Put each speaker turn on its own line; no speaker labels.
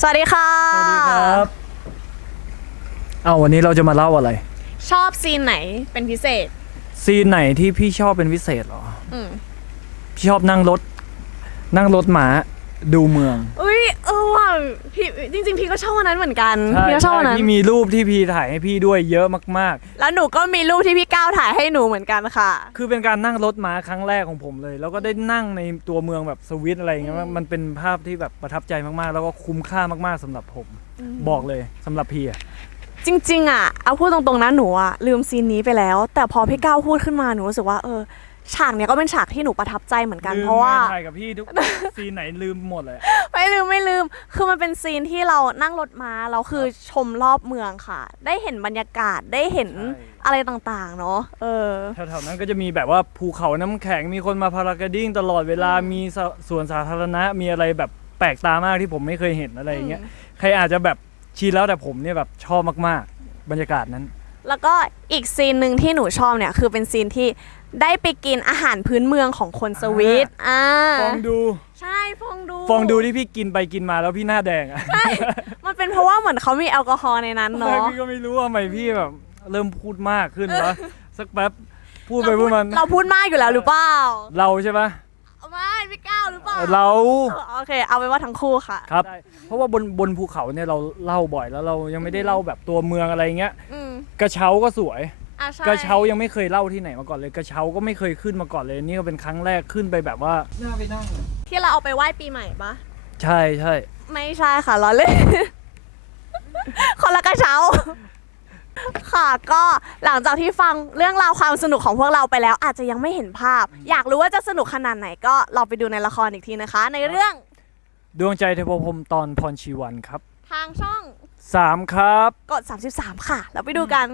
สวัสดีค่ะ
สวัสดีครับ เอาวันนี้เราจะมาเล่าอะไร
ชอบซีนไหนเป็นพิเศษ
ซีนไหนที่พี่ชอบเป็นพิเศษเหรอ
อืม
พี่ชอบนั่งรถ นั่งรถม้าดูเมือง
อุ้ยเออว่ะ พี่จริง ๆ พี่ก็ชอบวันนั้นเหมือนกัน พี่ก็ชอบวันนั้น
พี่มีรูปที่พี่ถ่ายให้พี่ด้วยเยอะมาก
แล้วหนูก็มีรูปที่พี่ก้าวถ่ายให้หนูเหมือนกันค่ะ
ๆ คือเป็นการนั่งรถม้าครั้งแรกของผมเลย แล้วก็ได้นั่งในตัวเมืองแบบสวิตอะไรอย่างเงี้ย
อืม
มันเป็นภาพที่แบบประทับใจมากๆ แล้วก็คุ้มค่ามากๆสำหรับผม บอกเลยสำหรับพี่อะ
จริง ๆ อะ เอาพูดตรงๆนะหนูอะลืมซีนนี้ไปแล้ว แต่พอพี่ก้าวพูดขึ้นมาหนูรู้สึกว่าเออ ฉากเนี้ยก็เป็นฉากที่หนูประทับใจเหมือนกัน
ลืม
เพราะว่า
ไงถ่ายกับพี่ทุก ซีนไหนลืมหมดเลย
ไม่ลืมไม่ลืม คือมันเป็นซีนที่เรานั่งรถม้าเราคือชมรอบเมืองค่ะ ได้เห็นบรรยากาศได้เห็น
ใช่
อะไรต่างๆ เนาะเออ
แถวๆนั้นก็จะมีแบบว่าภูเขาน้ำแข็งมีคนมาพารากาดิ้งตลอดเวลา
อืม
มีสะสวนสาธารณะมีอะไรแบบแปลกตามากที่ผมไม่เคยเห็นอะไรอย่างเงี้ย
อืม
ใครอาจจะแบบชินแล้วแต่ผมเนี่ยแบบชอบมากๆ บรรยากาศนั้น
แล้วก็อีกซีนหนึ่งที่หนูชอบเนี่ยคือเป็นซีนที่ได้ไปกินอาหารพื้นเมืองของคนสวีทอ่า
ฟองดู
ใช่ฟองดู
ฟองดูที่พี่กินไปกินมาแล้วพี่หน้าแดงอะ
มันเป็นเพราะว่าเหมือนเขามีแอลกอฮอล์ในนั้นเนาะ
พี่ก็ไม่รู้ว่าทำไมพี่แบบเริ่มพูดมากขึ้นวะสักแป๊บพูดไปพูดมัน
เราพูดมากอยู่แล้วหรือเปล่า
เราใช่ปะ
ไม่ พี่ก้าวหรือเปล่า
เรา
โอเค เอาไปนว่าทั้งคู่ค่ะ
ครับ เพราะว่าบนบนภูเขาเนี่ยเราเล่าบ่อยแล้วเรายังไม่ได้เล่าแบบตัวเมืองอะไรเงี้ย
อืม
กระเช้าก็สวย
อะใช่
กระเช้ายังไม่เคยเล่าที่ไหนมาก่อนเลยกระเช้าก็ไม่เคยขึ้นมาก่อนเลยนี่ก็เป็นครั้งแรกขึ้นไปแบบว่าน่าไปนั่ง
ที่เราเอาไปไหว้ปีใหม่ปะ
ใช่ใช่
ไม่ใช่ค่ะล้อเล่น คนละกระเช้า ค่ะ ก็หลังจากที่ฟังเรื่องราวความสนุกของพวกเราไปแล้ว อาจจะยังไม่เห็นภาพ อยากรู้ว่าจะสนุกขนาดไหนก็เราไปดูในละครอีกทีนะคะ ในเรื่อง
ดวงใจเทพพรหมตอนพรชีวันครับ
ทางช่อง
สามครับ
กด 33 ค่ะ แล้วไปดูกัน